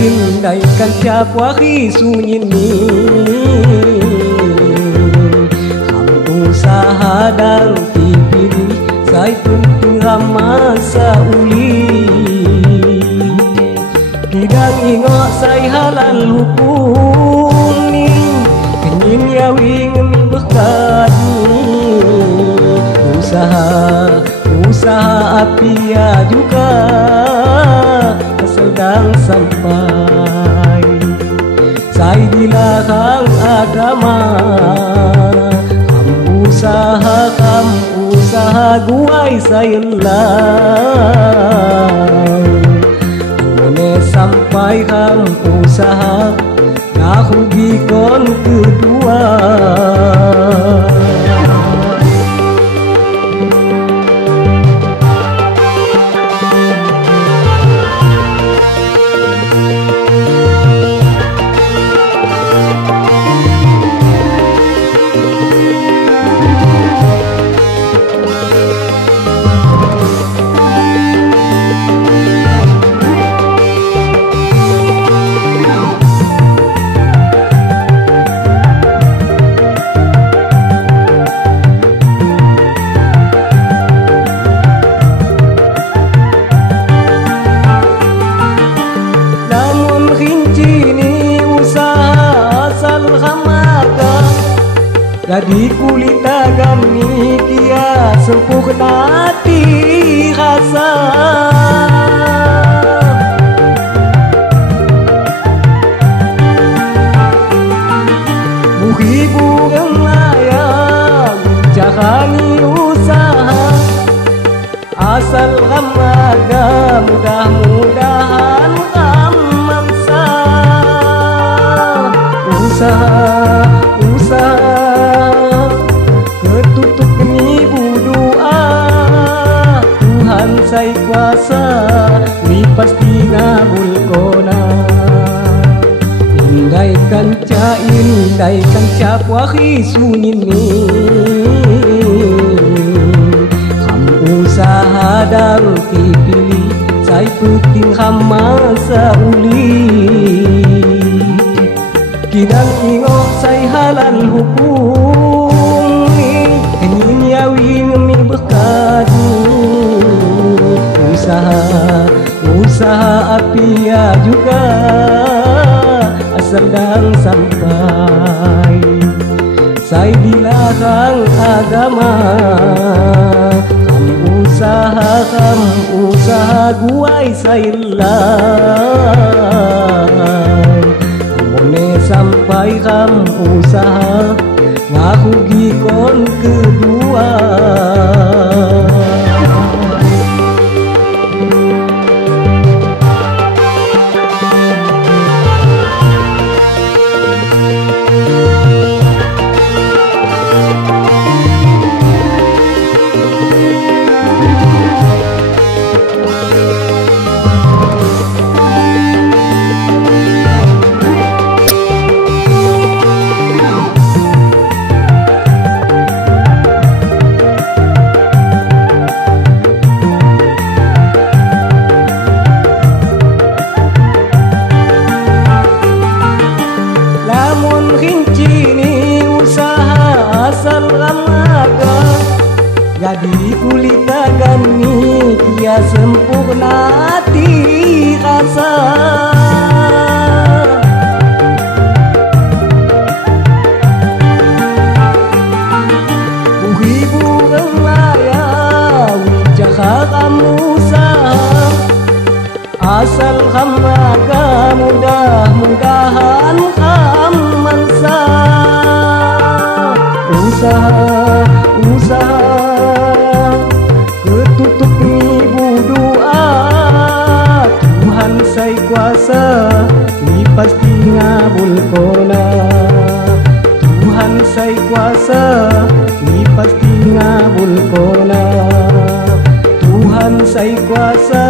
Indai kanca kuari sunyini Kamu usaha dan dipilih Saya penting masa uli Tidak ingat saya halal hukum ni Kenyim yawi ngemi berkat ni Usaha api ya juga sedang sampai saya dilarang agama kamu usaha guai saya lah mone sampai kamu usaha nah rugi kon kedua jadi kulit dagang ni kia sempurna hati rasa Muhibu layang jalani usaha asal ramaga mudah-mudahan ramangsa usaha ketutup ni budua Tuhan saya kuasa ni pasti ngabul kona indai kanca puahi sunyini kamu usaha dan dipilih saya penting masa uli Kidang ingok say halal hukum Kenyim yawi ngemi berkati Usaha api ya juga asal dan sampai Say dilarang agama Kamu usaha guai say lah sampai kamu usaha ngarugi kon kedua jadi kulit dagang ni kia sempurna hati rasa Uhibu layang wijaka kamu usaha asal hamaga mudah-mudahan kamansa usaha ketutup ni budua Tuhan saya kuasa ngabulkona. Tuhan sai kuasa, wi pasti ngabulkona. Tuhan sai kuasa,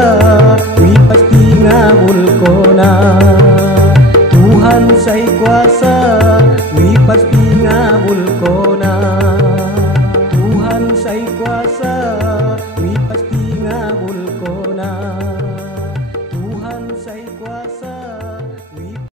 wi pasti ngabulkona. Tuhan sai kuasa,